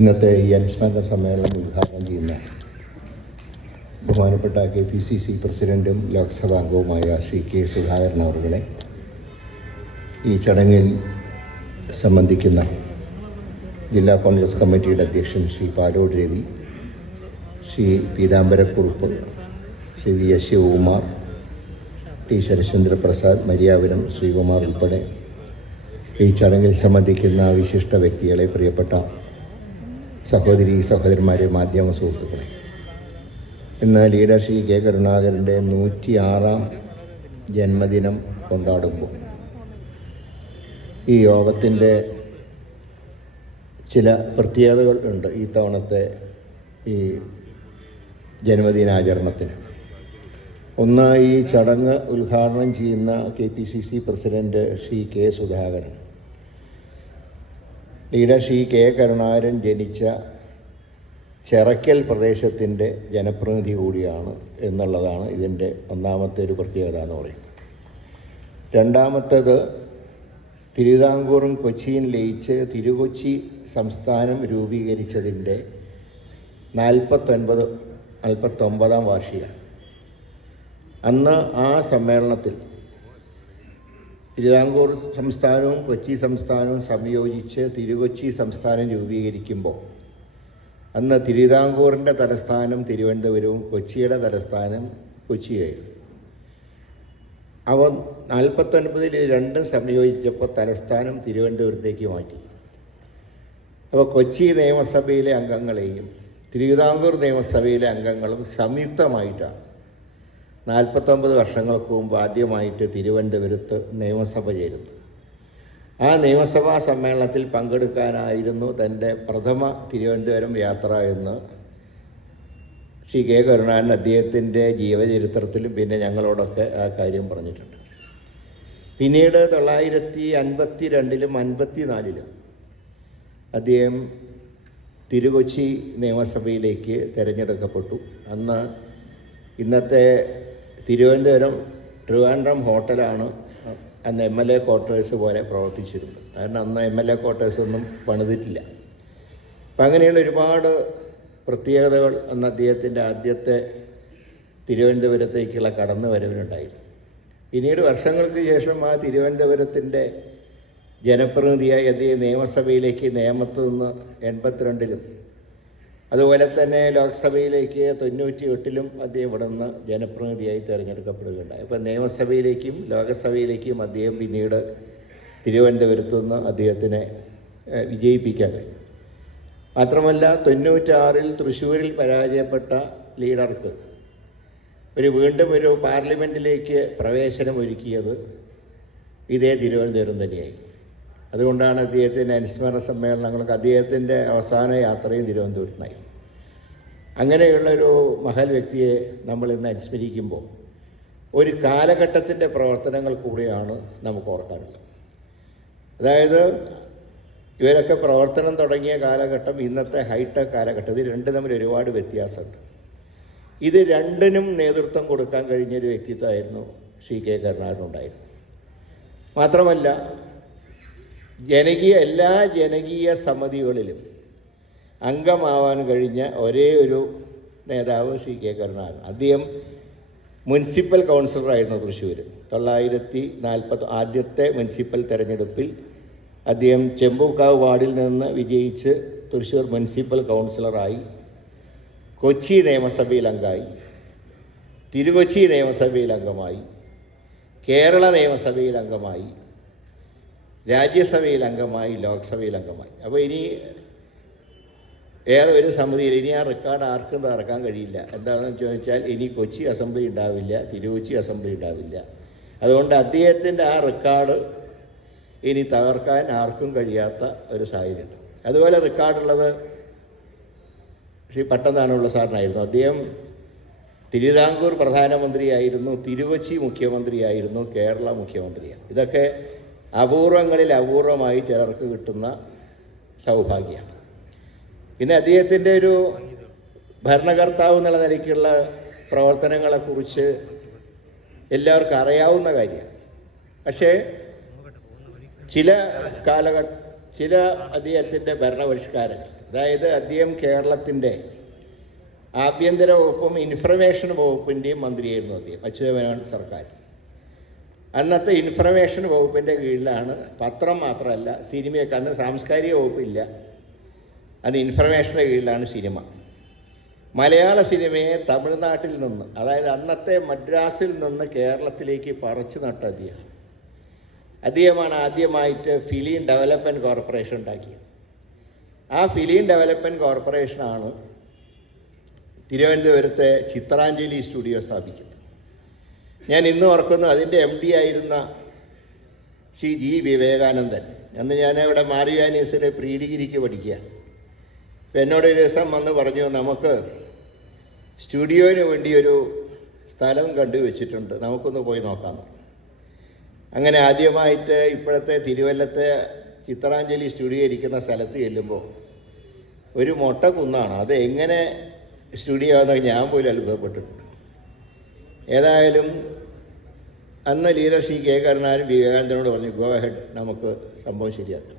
ഇന്നത്തെ ഈ അനുസ്മരണ സമ്മേളനം ഉദ്ഘാടനം ചെയ്യുന്ന ബഹുമാനപ്പെട്ട KPCC പ്രസിഡന്റും ലോക്സഭാ അംഗവുമായ ശ്രീ K. സുധാകരൻ അവരുടെ ഈ ചടങ്ങിൽ സംബന്ധിക്കുന്ന ജില്ലാ കോൺഗ്രസ് കമ്മിറ്റിയുടെ അധ്യക്ഷൻ ശ്രീ പാലോട് രവി, ശ്രീ പീതാംബരക്കുറുപ്പ്, ശ്രീ V.S. ശിവകുമാർ, T. ശരശ്ചന്ദ്ര പ്രസാദ്, മരിയാപുരം ശ്രീകുമാർ ഉൾപ്പെടെ ഈ ചടങ്ങിൽ സംബന്ധിക്കുന്ന വിശിഷ്ട വ്യക്തികളെ, പ്രിയപ്പെട്ട സഹോദരി സഹോദരന്മാരെ, മാധ്യമ സുഹൃത്തുക്കളെ, ഇന്ന് ലീഡർ ശ്രീ K. കരുണാകരൻ്റെ 106-ാം ജന്മദിനം കൊണ്ടാടുമ്പോൾ ഈ യോഗത്തിൻ്റെ ചില പ്രത്യേകതകൾ ഉണ്ട്. ഈ തവണത്തെ ഈ ജന്മദിനാചരണത്തിന് ഒന്ന്, ഈ ചടങ്ങ് ഉദ്ഘാടനം ചെയ്യുന്ന KPCC president Shri K. Sudhakaran, leader Shri K. Karunakaran ജനിച്ച ചിറക്കൽ പ്രദേശത്തിൻ്റെ ജനപ്രതിനിധി കൂടിയാണ് എന്നുള്ളതാണ് ഇതിൻ്റെ ഒന്നാമത്തെ ഒരു പ്രത്യേകത എന്ന് പറയുന്നത്. രണ്ടാമത്തേത്, തിരുവിതാംകൂറും കൊച്ചിയും ലയിച്ച് തിരുകൊച്ചി സംസ്ഥാനം രൂപീകരിച്ചതിൻ്റെ 49-ാം വാർഷികമാണ്. അന്ന് ആ സമ്മേളനത്തിൽ തിരുവിതാംകൂർ സംസ്ഥാനവും കൊച്ചി സംസ്ഥാനവും സംയോജിച്ച് തിരുകൊച്ചി സംസ്ഥാനം രൂപീകരിക്കുമ്പോൾ അന്ന് തിരുവിതാംകൂറിൻ്റെ തലസ്ഥാനം തിരുവനന്തപുരവും കൊച്ചിയുടെ തലസ്ഥാനം കൊച്ചിയായിരുന്നു. അവ 49-ൽ രണ്ടും സംയോജിച്ചപ്പോൾ തലസ്ഥാനം തിരുവനന്തപുരത്തേക്ക് മാറ്റി. അപ്പോൾ കൊച്ചി നിയമസഭയിലെ അംഗങ്ങളെയും തിരുവിതാംകൂർ നിയമസഭയിലെ അംഗങ്ങളും സംയുക്തമായിട്ടാണ് 49 വർഷങ്ങൾക്ക് മുമ്പ് ആദ്യമായിട്ട് തിരുവനന്തപുരത്ത് നിയമസഭ ചേരുന്നത്. ആ നിയമസഭാ സമ്മേളനത്തിൽ പങ്കെടുക്കാനായിരുന്നു തൻ്റെ പ്രഥമ തിരുവനന്തപുരം യാത്ര എന്ന് ശ്രീ K. കരുണാകരൻ അദ്ദേഹത്തിൻ്റെ ജീവചരിത്രത്തിലും പിന്നെ ഞങ്ങളോടൊക്കെ ആ കാര്യം പറഞ്ഞിട്ടുണ്ട്. പിന്നീട് 1952-ലും 54-ലും അദ്ദേഹം തിരുകൊച്ചി നിയമസഭയിലേക്ക് തിരഞ്ഞെടുക്കപ്പെട്ടു. അന്ന് ഇന്നത്തെ തിരുവനന്തപുരം ട്രിവാൻഡ്രം ഹോട്ടലാണ് അന്ന് MLA ക്വാർട്ടേഴ്സ് പോലെ പ്രവർത്തിച്ചിരുന്നത്. കാരണം അന്ന് MLA ക്വാർട്ടേഴ്സൊന്നും പണിതിട്ടില്ല. അപ്പം അങ്ങനെയുള്ള ഒരുപാട് പ്രത്യേകതകൾ അന്ന് അദ്ദേഹത്തിൻ്റെ ആദ്യത്തെ തിരുവനന്തപുരത്തേക്കുള്ള കടന്നു വരവിനുണ്ടായിരുന്നു. പിന്നീട് വർഷങ്ങൾക്ക് ശേഷം ആ തിരുവനന്തപുരത്തിൻ്റെ ജനപ്രതിനിധിയായി അദ്ദേഹം നിയമസഭയിലേക്ക് നേമത്ത് നിന്ന് 82-ലും അതുപോലെ തന്നെ ലോക്സഭയിലേക്ക് 98-ലും അദ്ദേഹം ഇവിടെ നിന്ന് ജനപ്രതിനിധിയായി തിരഞ്ഞെടുക്കപ്പെടുകയുണ്ടായി. അപ്പോൾ നിയമസഭയിലേക്കും ലോകസഭയിലേക്കും അദ്ദേഹം പിന്നീട് തിരുവനന്തപുരത്തു നിന്ന് അദ്ദേഹത്തിനെ വിജയിപ്പിക്കാൻ കഴിയും. മാത്രമല്ല 96-ൽ തൃശ്ശൂരിൽ പരാജയപ്പെട്ട ലീഡർക്ക് വീണ്ടും ഒരു പാർലമെൻറ്റിലേക്ക് പ്രവേശനം ഒരുക്കിയത് ഇതേ തിരുവനന്തപുരം തന്നെയായി. അതുകൊണ്ടാണ് അദ്ദേഹത്തിൻ്റെ അനുസ്മരണ സമ്മേളനങ്ങൾക്ക് അദ്ദേഹത്തിൻ്റെ അവസാന യാത്രയും തിരുവനന്തപുരത്തായി. അങ്ങനെയുള്ളൊരു മഹൽ വ്യക്തിയെ നമ്മൾ ഇന്ന് അനുസ്മരിക്കുമ്പോൾ ഒരു കാലഘട്ടത്തിൻ്റെ പ്രവർത്തനങ്ങൾ കൂടിയാണ് നമുക്ക് ഓർക്കാനുള്ളത്. അതായത് ഇവരൊക്കെ പ്രവർത്തനം തുടങ്ങിയ കാലഘട്ടം ഇന്നത്തെ ഹൈടെക് കാലഘട്ടം, ഇത് രണ്ടും തമ്മിൽ ഒരുപാട് വ്യത്യാസമുണ്ട്. ഇത് രണ്ടിനും നേതൃത്വം കൊടുക്കാൻ കഴിഞ്ഞൊരു വ്യക്തിത്വമായിരുന്നു ശ്രീ K. കരുണാകരൻ ഉണ്ടായിരുന്നു. മാത്രമല്ല എല്ലാ ജനകീയ സമിതികളിലും അംഗമാവാൻ കഴിഞ്ഞ ഒരേ ഒരു നേതാവ് ശ്രീ K. കരുണാകരൻ. അദ്ദേഹം മുനിസിപ്പൽ കൗൺസിലറായിരുന്നു തൃശ്ശൂർ. 1940 ആദ്യത്തെ മുനിസിപ്പൽ തെരഞ്ഞെടുപ്പിൽ അദ്ദേഹം ചെമ്പൂക്കാവ് വാർഡിൽ നിന്ന് വിജയിച്ച് തൃശ്ശൂർ മുനിസിപ്പൽ കൗൺസിലറായി. കൊച്ചി നിയമസഭയിൽ അംഗമായി, തിരുകൊച്ചി നിയമസഭയിൽ അംഗമായി, കേരള നിയമസഭയിൽ അംഗമായി, രാജ്യസഭയിൽ അംഗമായി, ലോക്സഭയിൽ അംഗമായി. അപ്പോൾ ഇനി വേറെ ഒരു സമിതിയിൽ ഇനി ആ റെക്കോർഡ് ആർക്കും തകർക്കാൻ കഴിയില്ല. എന്താണെന്ന് ചോദിച്ചാൽ ഇനി കൊച്ചി അസംബ്ലി ഉണ്ടാവില്ല, തിരുകൊച്ചി അസംബ്ലി ഉണ്ടാവില്ല. അതുകൊണ്ട് അദ്ദേഹത്തിൻ്റെ ആ റെക്കോർഡ് ഇനി തകർക്കാൻ ആർക്കും കഴിയാത്ത ഒരു സാഹചര്യമുണ്ട്. അതുപോലെ റെക്കോർഡുള്ളത് ശ്രീ പട്ടത്താനുള്ള സാറിനായിരുന്നു. അദ്ദേഹം തിരുവിതാംകൂർ പ്രധാനമന്ത്രിയായിരുന്നു, തിരുകൊച്ചി മുഖ്യമന്ത്രിയായിരുന്നു, കേരള മുഖ്യമന്ത്രിയാണ്. ഇതൊക്കെ അപൂർവങ്ങളിൽ അപൂർവമായി ചിലർക്ക് കിട്ടുന്ന സൗഭാഗ്യമാണ്. പിന്നെ അദ്ദേഹത്തിൻ്റെ ഒരു ഭരണകർത്താവ് എന്നുള്ള നിലയ്ക്കുള്ള പ്രവർത്തനങ്ങളെക്കുറിച്ച് എല്ലാവർക്കും അറിയാവുന്ന കാര്യമാണ്. പക്ഷേ ചില ചില അദ്ദേഹത്തിൻ്റെ ഭരണപരിഷ്കാരങ്ങൾ, അതായത് അദ്ദേഹം കേരളത്തിൻ്റെ ആഭ്യന്തര വകുപ്പും ഇൻഫർമേഷൻ വകുപ്പിൻ്റെയും മന്ത്രിയായിരുന്നു അദ്ദേഹം അച്യുതമേനോൻ സർക്കാർ. അന്നത്തെ ഇൻഫർമേഷൻ വകുപ്പിൻ്റെ കീഴിലാണ്, പത്രം മാത്രമല്ല സിനിമയൊക്കെ, അന്ന് സാംസ്കാരിക വകുപ്പില്ല, അത് ഇൻഫർമേഷൻ്റെ കീഴിലാണ് സിനിമ. മലയാള സിനിമയെ തമിഴ്നാട്ടിൽ നിന്ന്, അതായത് അന്നത്തെ മദ്രാസിൽ നിന്ന് കേരളത്തിലേക്ക് പറിച്ചു നട്ട അദ്ദേഹമാണ് ആദ്യമായിട്ട് ഫിലിം ഡെവലപ്മെൻറ്റ് കോർപ്പറേഷൻ ഉണ്ടാക്കിയത്. ആ ഫിലിം ഡെവലപ്മെൻറ്റ് കോർപ്പറേഷനാണ് തിരുവനന്തപുരത്തെ ചിത്രാഞ്ജലി സ്റ്റുഡിയോ സ്ഥാപിക്കുന്നത്. ഞാൻ ഇന്ന് ഓർക്കുന്നു, അതിൻ്റെ MD ആയിരുന്ന ശ്രീ G. വിവേകാനന്ദൻ. അന്ന് ഞാൻ ഇവിടെ മാറിയാനീസിൽ പ്രീ ഡിഗ്രിക്ക് പഠിക്കുകയാണ്. അപ്പം എന്നോടൊരു ദിവസം വന്ന് പറഞ്ഞു, നമുക്ക് സ്റ്റുഡിയോന് വേണ്ടി ഒരു സ്ഥലം കണ്ടുവച്ചിട്ടുണ്ട്, നമുക്കൊന്ന് പോയി നോക്കാമെന്ന്. അങ്ങനെ ആദ്യമായിട്ട് ഇപ്പോഴത്തെ തിരുവല്ലത്തെ ചിത്രാഞ്ജലി സ്റ്റുഡിയോ ഇരിക്കുന്ന സ്ഥലത്ത് ചെല്ലുമ്പോൾ ഒരു മൊട്ട കുന്നാണ്. അത് എങ്ങനെ സ്റ്റുഡിയോ ആണെന്ന് ഞാൻ പോലും അത്ഭുതപ്പെട്ടിട്ടുണ്ട്. ഏതായാലും അന്ന് ലീഡർ ശ്രീ K. കരുണാകരൻ വിവേകാനന്ദനോട് പറഞ്ഞു, ഗോ ഹെഡ്, നമുക്ക് സംഭവം ശരിയാക്കും.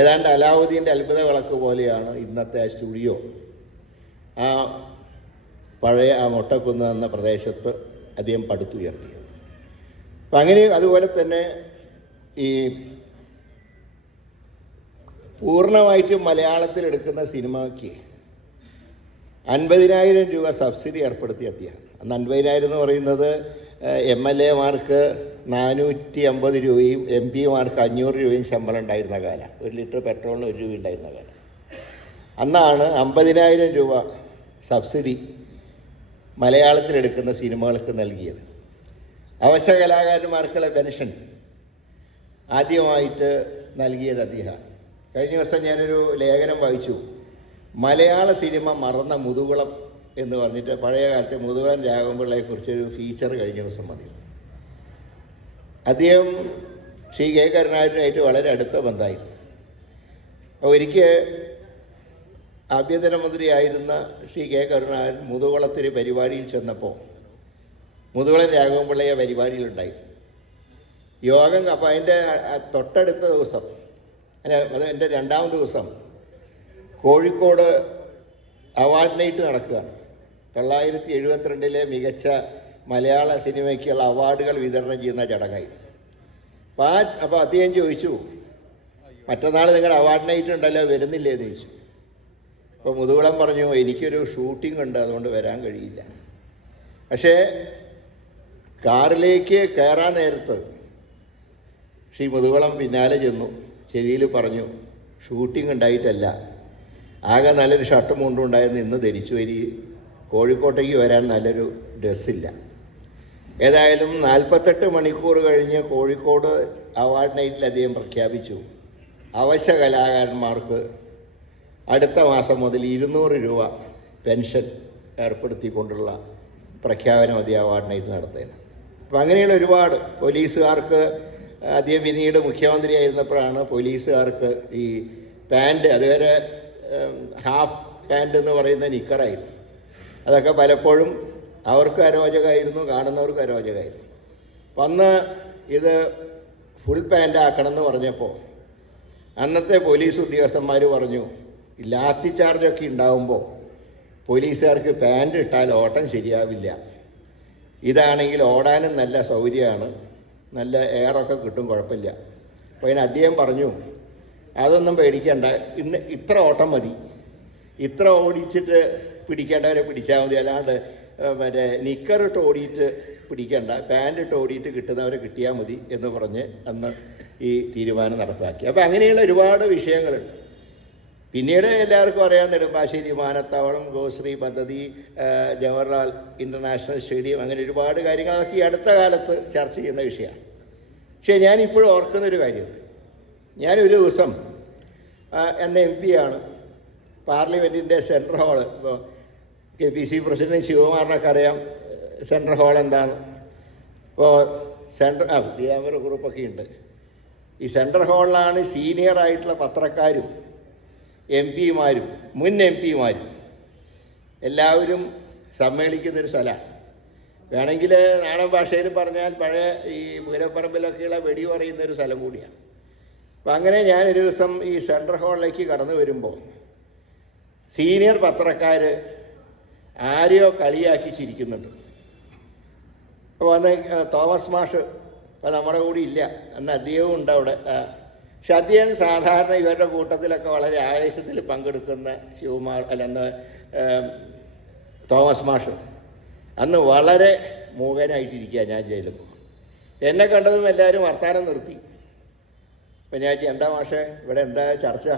ഏതാണ്ട് അലാവുദ്ദീൻ്റെ അത്ഭുത വിളക്ക് പോലെയാണ് ഇന്നത്തെ ആ സ്റ്റുഡിയോ ആ പഴയ ആ മൊട്ടക്കുന്ന് എന്ന പ്രദേശത്ത് അദ്ദേഹം പടുത്തുയർത്തിയത്. അപ്പം അങ്ങനെ അതുപോലെ തന്നെ ഈ പൂർണ്ണമായിട്ടും മലയാളത്തിലെടുക്കുന്ന സിനിമയ്ക്ക് 50,000 രൂപ സബ്സിഡി ഏർപ്പെടുത്തിയ അദ്ദേഹം. അന്ന് 50,000 എന്ന് പറയുന്നത് MLA-മാർക്ക് 450 രൂപയും MP-മാർക്ക് 500 രൂപയും ശമ്പളം ഉണ്ടായിരുന്ന കാലം. 1 ലിറ്റർ പെട്രോളിന് 1 രൂപ ഉണ്ടായിരുന്ന കാലം. അന്നാണ് 50,000 രൂപ സബ്സിഡി മലയാളത്തിലെടുക്കുന്ന സിനിമകൾക്ക് നൽകിയത്. അവശ്യ കലാകാരന്മാർക്കുള്ള പെൻഷൻ ആദ്യമായിട്ട് നൽകിയത് അദ്ദേഹമാണ്. കഴിഞ്ഞ ദിവസം ഞാനൊരു ലേഖനം വായിച്ചു, മലയാള സിനിമ മറന്ന മുതുകുളം എന്ന് പറഞ്ഞിട്ട് പഴയ കാലത്തെ മുതുകുളം രാഘവൻപിള്ളയെക്കുറിച്ചൊരു ഫീച്ചർ കഴിഞ്ഞ ദിവസം മതി. അദ്ദേഹം ശ്രീ K. കരുണാകരനായിട്ട് വളരെ അടുത്ത ബന്ധമായിരുന്നു. ഒരിക്കൽ ആഭ്യന്തരമന്ത്രിയായിരുന്ന ശ്രീ K. കരുണാകരൻ മുതുകുളത്തൊരു പരിപാടിയിൽ ചെന്നപ്പോൾ മുതുകുളം രാഘവൻപിള്ളയെ പരിപാടിയിലുണ്ടായി യോഗം. അപ്പോൾ അതിൻ്റെ തൊട്ടടുത്ത ദിവസം, അത് എൻ്റെ 2ാം ദിവസം കോഴിക്കോട് അവാർഡ് നൈറ്റ് നടക്കുകയാണ്. 1972 മികച്ച മലയാള സിനിമയ്ക്കുള്ള അവാർഡുകൾ വിതരണം ചെയ്യുന്ന ചടങ്ങായി. അപ്പോൾ അദ്ദേഹം ചോദിച്ചു, മറ്റന്നാൾ നിങ്ങളുടെ അവാർഡ് നൈറ്റ് ഉണ്ടല്ലോ, വരുന്നില്ലേ എന്ന് ചോദിച്ചു. അപ്പോൾ മുതുകുളം പറഞ്ഞു, എനിക്കൊരു ഷൂട്ടിംഗ് ഉണ്ട്, അതുകൊണ്ട് വരാൻ കഴിയില്ല. പക്ഷേ കാറിലേക്ക് കയറാൻ നേരത്ത് ശ്രീ മുതുകുളം പിന്നാലെ ചെന്നു, ചെവിയിൽ പറഞ്ഞു, ഷൂട്ടിംഗ് ഉണ്ടായിട്ടല്ല, ആകെ നല്ലൊരു ഷർട്ടും മുണ്ടും ഉണ്ടായിരുന്നു, ഇന്ന് ധരിച്ചു വരി, കോഴിക്കോട്ടേക്ക് വരാൻ നല്ലൊരു ഡ്രസ്സില്ല. ഏതായാലും 48 മണിക്കൂർ കഴിഞ്ഞ് കോഴിക്കോട് അവാർഡ് നൈറ്റിൽ അദ്ദേഹം പ്രഖ്യാപിച്ചു, അവശ്യ കലാകാരന്മാർക്ക് അടുത്ത മാസം മുതൽ 200 രൂപ പെൻഷൻ ഏർപ്പെടുത്തിക്കൊണ്ടുള്ള പ്രഖ്യാപനം അദ്ദേഹം അവാർഡ് നൈറ്റ് നടത്തുന്നത്. അപ്പം അങ്ങനെയുള്ള ഒരുപാട് പോലീസുകാർക്ക്, അദ്ദേഹം പിന്നീട് മുഖ്യമന്ത്രിയായിരുന്നപ്പോഴാണ് പോലീസുകാർക്ക് ഈ പാൻറ്റ്, അതുവരെ ഹാഫ് പാൻറ്റ് എന്ന് പറയുന്ന നിക്കറായിരുന്നു, അതൊക്കെ പലപ്പോഴും അവർക്ക് അരോചകമായിരുന്നു, കാണുന്നവർക്ക് അരോചകമായിരുന്നു. അപ്പം അന്ന് ഇത് ഫുൾ പാൻ്റ് ആക്കണം എന്ന് പറഞ്ഞപ്പോൾ അന്നത്തെ പോലീസ് ഉദ്യോഗസ്ഥന്മാർ പറഞ്ഞു, ലാത്തി ചാർജൊക്കെ ഉണ്ടാകുമ്പോൾ പോലീസുകാർക്ക് പാൻറ് ഇട്ടാൽ ഓട്ടം ശരിയാവില്ല, ഇതാണെങ്കിൽ ഓടാനും നല്ല സൗകര്യമാണ്, നല്ല എയറൊക്കെ കിട്ടും, കുഴപ്പമില്ല. അപ്പോൾ അതിന് അദ്ദേഹം പറഞ്ഞു, അതൊന്നും പേടിക്കേണ്ട, ഇന്ന് ഇത്ര ഓട്ടം മതി, ഇത്ര ഓടിച്ചിട്ട് പിടിക്കേണ്ടവരെ പിടിച്ചാൽ മതി, അല്ലാണ്ട് മറ്റേ നിക്കറിട്ട് ഓടിയിട്ട് പിടിക്കേണ്ട, പാൻറ് ഇട്ട് ഓടിയിട്ട് കിട്ടുന്നവരെ കിട്ടിയാൽ മതി എന്ന് പറഞ്ഞ് അന്ന് ഈ തീരുമാനം നടപ്പാക്കി. അപ്പോൾ അങ്ങനെയുള്ള ഒരുപാട് വിഷയങ്ങളുണ്ട്. പിന്നീട് എല്ലാവർക്കും അറിയാൻ നെടുമ്പാശ്ശേരി വിമാനത്താവളം, ഗോശ്രീ പദ്ധതി, ജവഹർലാൽ ഇൻ്റർനാഷണൽ സ്റ്റേഡിയം, അങ്ങനെ ഒരുപാട് കാര്യങ്ങൾ അതൊക്കെ ഈ അടുത്ത കാലത്ത് ചർച്ച ചെയ്യുന്ന വിഷയമാണ്. പക്ഷേ ഞാനിപ്പോഴും ഓർക്കുന്നൊരു കാര്യമുണ്ട്. ഞാനൊരു ദിവസം എന്ന MP ആണ്, പാർലമെൻറ്റിൻ്റെ സെൻട്രൽ ഹാള്, ഇപ്പോൾ KPC പ്രസിഡന്റ് ശിവകുമാറിനൊക്കെ അറിയാം സെൻട്രൽ ഹാൾ എന്താണ്. ഇപ്പോൾ ക്യാമറ ഗ്രൂപ്പൊക്കെ ഉണ്ട്. ഈ സെൻട്രൽ ഹാളിലാണ് സീനിയർ ആയിട്ടുള്ള പത്രക്കാരും MP-മാരും മുൻ MP-മാരും എല്ലാവരും സമ്മേളിക്കുന്നൊരു സ്ഥലമാണ്. വേണമെങ്കിൽ നാടൻ ഭാഷയിൽ പറഞ്ഞാൽ പഴയ ഈ പൂരപ്പറമ്പിലൊക്കെയുള്ള വെടി പറയുന്നൊരു സ്ഥലം കൂടിയാണ്. അപ്പം അങ്ങനെ ഞാനൊരു ദിവസം ഈ സെൻട്രൽ ഹാളിലേക്ക് കടന്നു വരുമ്പോൾ സീനിയർ പത്രക്കാർ ആരെയോ കളിയാക്കി ചിരിക്കുന്നുണ്ട്. അപ്പോൾ വന്ന് തോമസ് മാഷ് ഇപ്പം നമ്മുടെ കൂടെ ഇല്ല, അന്ന് അദ്ദേഹവും ഉണ്ട് അവിടെ. പക്ഷെ അദ്ദേഹം സാധാരണ ഇവരുടെ കൂട്ടത്തിലൊക്കെ വളരെ ആവേശത്തിൽ പങ്കെടുക്കുന്ന അന്ന് തോമസ് മാഷ് അന്ന് വളരെ മൂകനായിട്ടിരിക്കുക. ഞാൻ ചെല്ലുമ്പോൾ എന്നെ കണ്ടതും എല്ലാവരും വർത്താനം നിർത്തി. അപ്പം ഞാൻ എന്താ മാഷേ ഇവിടെ എന്താ ചർച്ച?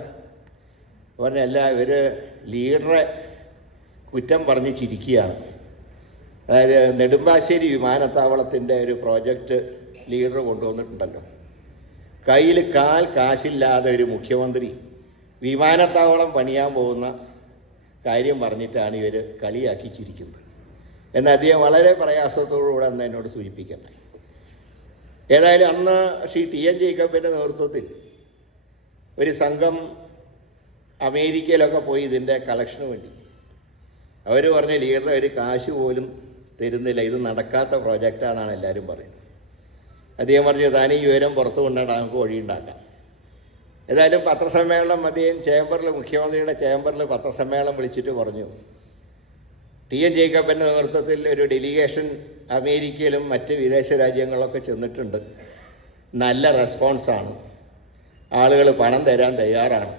പറഞ്ഞല്ല, ഇവർ ലീഡറെ കുറ്റം പറഞ്ഞ് ചിരിക്കുകയാണ്. അതായത് നെടുമ്പാശ്ശേരി വിമാനത്താവളത്തിൻ്റെ ഒരു പ്രോജക്റ്റ് ലീഡർ കൊണ്ടുവന്നിട്ടുണ്ടല്ലോ. കയ്യിൽ കാശില്ലാതെ ഒരു മുഖ്യമന്ത്രി വിമാനത്താവളം പണിയാൻ പോകുന്ന കാര്യം പറഞ്ഞിട്ടാണ് ഇവർ കളിയാക്കി ചിരിക്കുന്നത് എന്ന് അദ്ദേഹം വളരെ പ്രയാസത്തോടുകൂടെ അന്ന് എന്നോട് സൂചിപ്പിക്കണ്ടേ. ഏതായാലും അന്ന് ശ്രീ TN ജേക്കബിൻ്റെ നേതൃത്വത്തിൽ ഒരു സംഘം അമേരിക്കയിലൊക്കെ പോയി ഇതിൻ്റെ കളക്ഷന് വേണ്ടി. അവർ പറഞ്ഞ ലീഡർ ഒരു കാശ് പോലും തരുന്നില്ല, ഇത് നടക്കാത്ത പ്രോജക്റ്റാണെന്നാണ് എല്ലാവരും പറയുന്നത്. അദ്ദേഹം പറഞ്ഞു താൻ ഈ വിവരം പുറത്തു കൊണ്ടാണ് നമുക്ക് വഴിയുണ്ടാക്കാം. ഏതായാലും പത്രസമ്മേളനം അദ്ദേഹം ചേംബറിൽ, മുഖ്യമന്ത്രിയുടെ ചേംബറിൽ പത്രസമ്മേളനം വിളിച്ചിട്ട് പറഞ്ഞു, TN ജേക്കബിൻ്റെ നേതൃത്വത്തിൽ ഒരു ഡെലിഗേഷൻ അമേരിക്കയിലും മറ്റ് വിദേശ രാജ്യങ്ങളിലൊക്കെ ചെന്നിട്ടുണ്ട്. നല്ല റെസ്പോൺസാണ്, ആളുകൾ പണം തരാൻ തയ്യാറാണ്.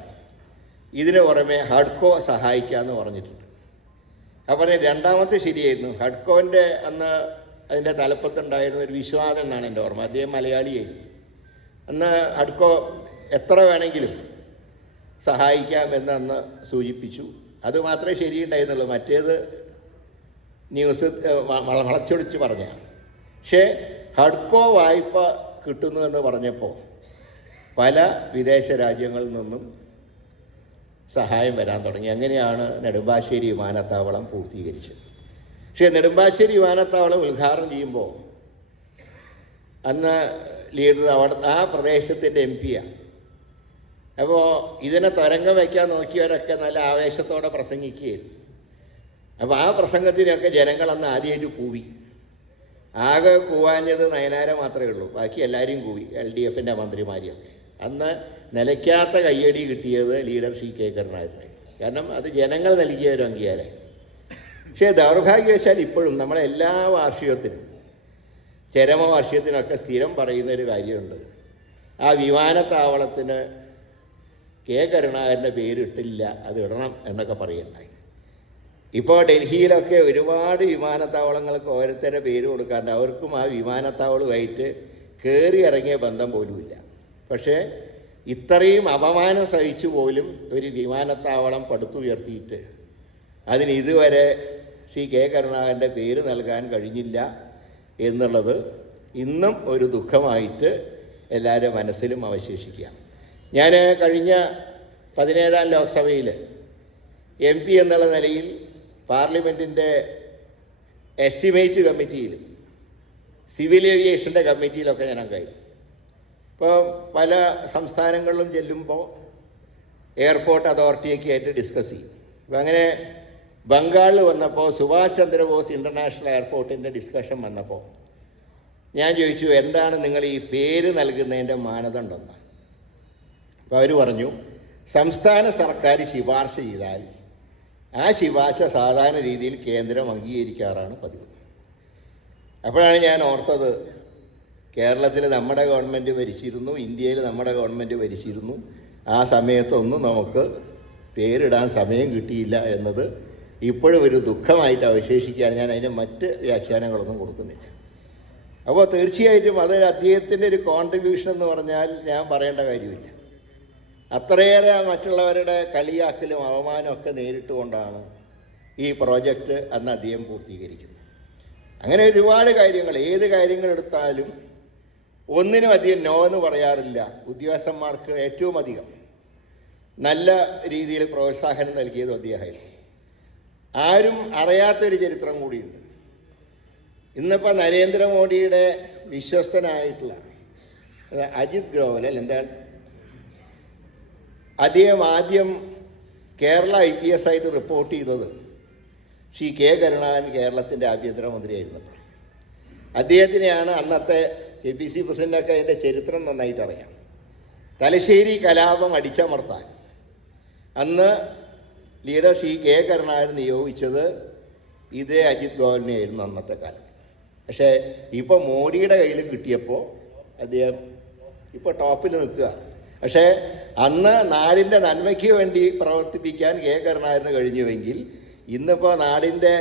ഇതിന് പുറമെ ഹഡ്കോ സഹായിക്കാമെന്ന് പറഞ്ഞിട്ടുണ്ട്. അപ്പം രണ്ടാമത്തെ ശരിയായിരുന്നു. ഹഡ്കോൻ്റെ അന്ന് അതിൻ്റെ തലപ്പത്തുണ്ടായിരുന്ന ഒരു വിശ്വനാഥൻ എന്നാണ് എൻ്റെ ഓർമ്മ. അദ്ദേഹം മലയാളിയായിരുന്നു. അന്ന് ഹഡ്കോ എത്ര വേണമെങ്കിലും സഹായിക്കാമെന്ന് അന്ന് സൂചിപ്പിച്ചു. അതുമാത്രമേ ശരിയുണ്ടായിരുന്നുള്ളൂ, മറ്റേത് ന്യൂസ് വളച്ചൊടിച്ച് പറഞ്ഞ. പക്ഷേ ഹഡ്കോ വായ്പ കിട്ടുന്നുവെന്ന് പറഞ്ഞപ്പോൾ പല വിദേശ രാജ്യങ്ങളിൽ നിന്നും സഹായം വരാൻ തുടങ്ങി. അങ്ങനെയാണ് നെടുമ്പാശ്ശേരി വിമാനത്താവളം പൂർത്തീകരിച്ചത്. പക്ഷേ നെടുമ്പാശ്ശേരി വിമാനത്താവളം ഉദ്ഘാടനം ചെയ്യുമ്പോൾ അന്ന് ലീഡർ ആ പ്രദേശത്തിൻ്റെ MP-യാണ്. അപ്പോൾ ഇതിനെ തുരങ്കം വയ്ക്കാൻ നോക്കിയവരൊക്കെ നല്ല ആവേശത്തോടെ പ്രസംഗിക്കുകയായിരുന്നു. അപ്പോൾ ആ പ്രസംഗത്തിനൊക്കെ ജനങ്ങൾ അന്ന് ആദ്യമായിട്ട് കൂവി. ആകെ കൂവാഞ്ഞത് നയനാര മാത്രമേ ഉള്ളൂ, ബാക്കി എല്ലാവരും കൂവി, LDFൻ്റെ മന്ത്രിമാരെയൊക്കെ. അന്ന് നിലയ്ക്കാത്ത കയ്യടി കിട്ടിയത് ലീഡർ CK കരുണാകരനായിരുന്നു. കാരണം അത് ജനങ്ങൾ നൽകിയ ഒരു അംഗീകാരമായി. പക്ഷേ ദൗർഭാഗ്യവശാൽ ഇപ്പോഴും നമ്മളെ എല്ലാ വാർഷികത്തിനും ചരമവാർഷികത്തിനൊക്കെ സ്ഥിരം പറയുന്നൊരു കാര്യമുണ്ട്, ആ വിമാനത്താവളത്തിന് കരുണാകരൻ്റെ പേരിട്ടില്ല, അത് ഇടണം എന്നൊക്കെ പറയുന്നുണ്ടായി. ഇപ്പോൾ ഡൽഹിയിലൊക്കെ ഒരുപാട് വിമാനത്താവളങ്ങൾക്ക് ഓരോരുത്തരുടെ പേര് കൊടുക്കാണ്ട് അവർക്കും ആ വിമാനത്താവളവുമായിട്ട് കയറി ഇറങ്ങിയ ബന്ധം പോലുമില്ല. പക്ഷേ ഇത്രയും അപമാനം സഹിച്ചു പോലും ഒരു വിമാനത്താവളം പടുത്തുയർത്തിയിട്ട് അതിന് ഇതുവരെ ശ്രീ കരുണാകരൻ്റെ പേര് നൽകാൻ കഴിഞ്ഞില്ല എന്നുള്ളത് ഇന്നും ഒരു ദുഃഖമായിട്ട് എല്ലാവരുടെ മനസ്സിലും അവശേഷിക്കുക. ഞാൻ കഴിഞ്ഞ 17ാം ലോക്സഭയിൽ MP എന്നുള്ള നിലയിൽ പാർലമെൻറ്റിൻ്റെ എസ്റ്റിമേറ്റ് കമ്മിറ്റിയിലും സിവിൽ ഏവിയേഷൻ്റെ കമ്മിറ്റിയിലൊക്കെ ഞാൻ അംഗമായിരുന്നു. ഇപ്പോൾ പല സംസ്ഥാനങ്ങളിലും ചെല്ലുമ്പോൾ എയർപോർട്ട് അതോറിറ്റിയൊക്കെ ആയിട്ട് ഡിസ്കസ് ചെയ്യും. അപ്പം അങ്ങനെ ബംഗാളിൽ വന്നപ്പോൾ സുഭാഷ് ചന്ദ്രബോസ് ഇൻ്റർനാഷണൽ എയർപോർട്ടിൻ്റെ ഡിസ്കഷൻ വന്നപ്പോൾ ഞാൻ ചോദിച്ചു, എന്താണ് നിങ്ങൾ ഈ പേര് നൽകുന്നതിൻ്റെ മാനദണ്ഡം എന്ന്. അപ്പോൾ അവർ പറഞ്ഞു, സംസ്ഥാന സർക്കാർ ശുപാർശ ചെയ്താൽ ആ ശുപാർശ സാധാരണ രീതിയിൽ കേന്ദ്രം അംഗീകരിക്കാറാണ് പതിവ്. അപ്പോഴാണ് ഞാൻ ഓർത്തത്, കേരളത്തിൽ നമ്മുടെ ഗവൺമെൻറ് ഭരിച്ചിരുന്നു, ഇന്ത്യയിൽ നമ്മുടെ ഗവൺമെൻറ് ഭരിച്ചിരുന്നു, ആ സമയത്തൊന്നും നമുക്ക് പേരിടാൻ സമയം കിട്ടിയില്ല എന്നത് ഇപ്പോഴും ഒരു ദുഃഖമായിട്ട് അവശേഷിക്കുകയാണ്. ഞാൻ അതിന് മറ്റ് വ്യാഖ്യാനങ്ങളൊന്നും കൊടുക്കുന്നില്ല. അപ്പോൾ തീർച്ചയായിട്ടും അതൊരു അദ്ദേഹത്തിൻ്റെ ഒരു കോൺട്രിബ്യൂഷൻ എന്ന് പറഞ്ഞാൽ ഞാൻ പറയേണ്ട കാര്യമില്ല. അത്രയേറെ മറ്റുള്ളവരുടെ കളിയാക്കലും അവമാനവും ഒക്കെ നേരിട്ടുകൊണ്ടാണ് ഈ പ്രോജക്റ്റ് അന്ന് അദ്ദേഹം പൂർത്തീകരിക്കുന്നത്. അങ്ങനെ ഒരുപാട് കാര്യങ്ങൾ, ഏത് കാര്യങ്ങളെടുത്താലും ഒന്നിനും അധികം നോ എന്ന് പറയാറില്ല. ഉദ്യോഗസ്ഥന്മാർക്ക് ഏറ്റവും അധികം നല്ല രീതിയിൽ പ്രോത്സാഹനം നൽകിയത് അദ്ദേഹമായിരുന്നു. ആരും അറിയാത്തൊരു ചരിത്രം കൂടിയുണ്ട്. ഇന്നിപ്പോൾ നരേന്ദ്രമോദിയുടെ വിശ്വസ്തനായിട്ടുള്ള അജിത് ഗ്രോവൽ എന്താണ്, അദ്ദേഹം ആദ്യം കേരള IPS ആയിട്ട് റിപ്പോർട്ട് ചെയ്തത് ശ്രീ കരുണാകരൻ കേരളത്തിൻ്റെ ആഭ്യന്തരമന്ത്രിയായിരുന്നപ്പോൾ. അദ്ദേഹത്തിനെയാണ് അന്നത്തെ APC പ്രസിഡൻ്റൊക്കെ അതിൻ്റെ ചരിത്രം നന്നായിട്ട് അറിയാം. തലശ്ശേരി കലാപം അടിച്ചമർത്താൻ അന്ന് ലീഡർ ശ്രീ കെ കരുണാകരൻ നിയോഗിച്ചത് ഇതേ അജിത് ഗോവലിനെയായിരുന്നു അന്നത്തെ കാലത്ത്. പക്ഷേ ഇപ്പോൾ മോഡിയുടെ കയ്യിൽ കിട്ടിയപ്പോൾ അദ്ദേഹം ഇപ്പോൾ ടോപ്പിൽ നിൽക്കുക. പക്ഷേ അന്ന് നാടിൻ്റെ നന്മയ്ക്ക് വേണ്ടി പ്രവർത്തിപ്പിക്കാൻ കെ കരുണാകരന് കഴിഞ്ഞുവെങ്കിൽ ഇന്നിപ്പോൾ നാടിൻ്റെ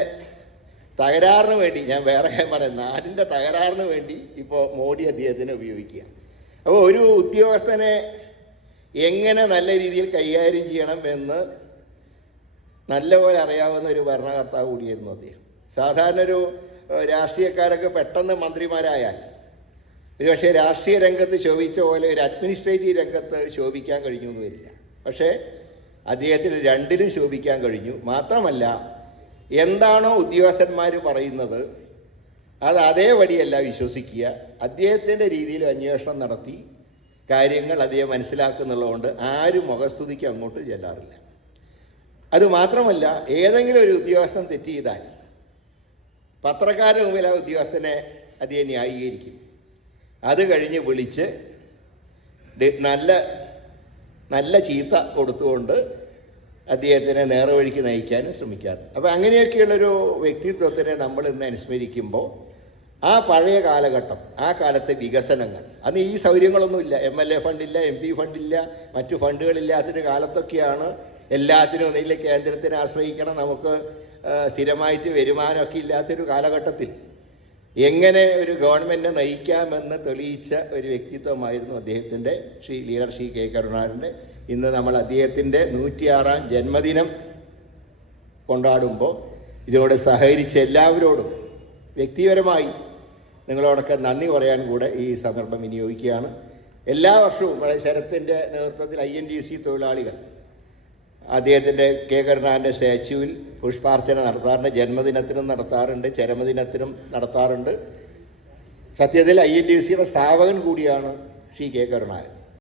തകരാറിന് വേണ്ടി, ഞാൻ വേറെ പറയാം, നാടിൻ്റെ തകരാറിന് വേണ്ടി ഇപ്പോൾ മോഡി അദ്ദേഹത്തിനെ ഉപയോഗിക്കുക. അപ്പോൾ ഒരു ഉദ്യോഗസ്ഥനെ എങ്ങനെ നല്ല രീതിയിൽ കൈകാര്യം ചെയ്യണം എന്ന് നല്ലപോലെ അറിയാവുന്ന ഒരു ഭരണകർത്താവ് കൂടിയായിരുന്നു അദ്ദേഹം. സാധാരണ ഒരു രാഷ്ട്രീയക്കാരൊക്കെ പെട്ടെന്ന് മന്ത്രിമാരായാൽ ഒരുപക്ഷെ രാഷ്ട്രീയ രംഗത്ത് ശോഭിച്ച പോലെ ഒരു അഡ്മിനിസ്ട്രേറ്റീവ് രംഗത്ത് ശോഭിക്കാൻ കഴിഞ്ഞു എന്ന് വരില്ല. പക്ഷേ അദ്ദേഹത്തിന് രണ്ടിലും ശോഭിക്കാൻ കഴിഞ്ഞു. മാത്രമല്ല, എന്താണോ ഉദ്യോഗസ്ഥന്മാർ പറയുന്നത് അത് അതേപടിയല്ല വിശ്വസിക്കുക. അദ്ദേഹത്തിൻ്റെ രീതിയിൽ അന്വേഷണം നടത്തി കാര്യങ്ങൾ അദ്ദേഹം മനസ്സിലാക്കുന്നുള്ളതുകൊണ്ട് ആരും മുഖസ്തുതിക്ക് അങ്ങോട്ട് ചെല്ലാറില്ല. അതുമാത്രമല്ല, ഏതെങ്കിലും ഒരു ഉദ്യോഗസ്ഥൻ തെറ്റ് ചെയ്താൽ പത്രക്കാരുടെ മുമ്പിൽ ആ ഉദ്യോഗസ്ഥനെ അദ്ദേഹം ന്യായീകരിക്കും. അത് കഴിഞ്ഞ് വിളിച്ച് നല്ല നല്ല ചീത്ത കൊടുത്തുകൊണ്ട് അദ്ദേഹത്തിനെ നേർവഴിക്ക് നയിക്കാനും ശ്രമിക്കാറുണ്ട്. അപ്പോൾ അങ്ങനെയൊക്കെയുള്ളൊരു വ്യക്തിത്വത്തിനെ നമ്മൾ ഇന്ന് അനുസ്മരിക്കുമ്പോൾ ആ പഴയ കാലഘട്ടം, ആ കാലത്തെ വികസനങ്ങൾ, അന്ന് ഈ സൗകര്യങ്ങളൊന്നുമില്ല. MLA ഫണ്ടില്ല, MP ഫണ്ടില്ല, മറ്റു ഫണ്ടുകളില്ലാത്തൊരു കാലത്തൊക്കെയാണ് എല്ലാത്തിനും ഒന്നില്ല കേന്ദ്രത്തിനെ ആശ്രയിക്കണം, നമുക്ക് സ്ഥിരമായിട്ട് വരുമാനമൊക്കെ ഇല്ലാത്തൊരു കാലഘട്ടത്തിൽ എങ്ങനെ ഒരു ഗവൺമെൻറ്റിനെ നയിക്കാമെന്ന് തെളിയിച്ച ഒരു വ്യക്തിത്വമായിരുന്നു അദ്ദേഹത്തിൻ്റെ ലീഡർ ശ്രീ കെ കരുണാകരൻ്റെ. ഇന്ന് നമ്മൾ അദ്ദേഹത്തിൻ്റെ 106ാം ജന്മദിനം കൊണ്ടാടുമ്പോൾ ഇതിനോട് സഹകരിച്ച എല്ലാവരോടും വ്യക്തിപരമായി നിങ്ങളോടൊക്കെ നന്ദി പറയാൻ കൂടെ ഈ സന്ദർഭം വിനിയോഗിക്കുകയാണ്. എല്ലാ വർഷവും വളരെ ശരത്തിൻ്റെ നേതൃത്വത്തിൽ INTC തൊഴിലാളികൾ അദ്ദേഹത്തിൻ്റെ കെ കരുണാകരൻ്റെ സ്റ്റാച്യുവിൽ പുഷ്പാർച്ചന നടത്താറുണ്ട്. ജന്മദിനത്തിനും നടത്താറുണ്ട്, ചരമദിനത്തിനും നടത്താറുണ്ട്. സത്യത്തിൽ INTCയുടെ സ്ഥാപകൻ കൂടിയാണ് ശ്രീ കെ കരുണാകരൻ.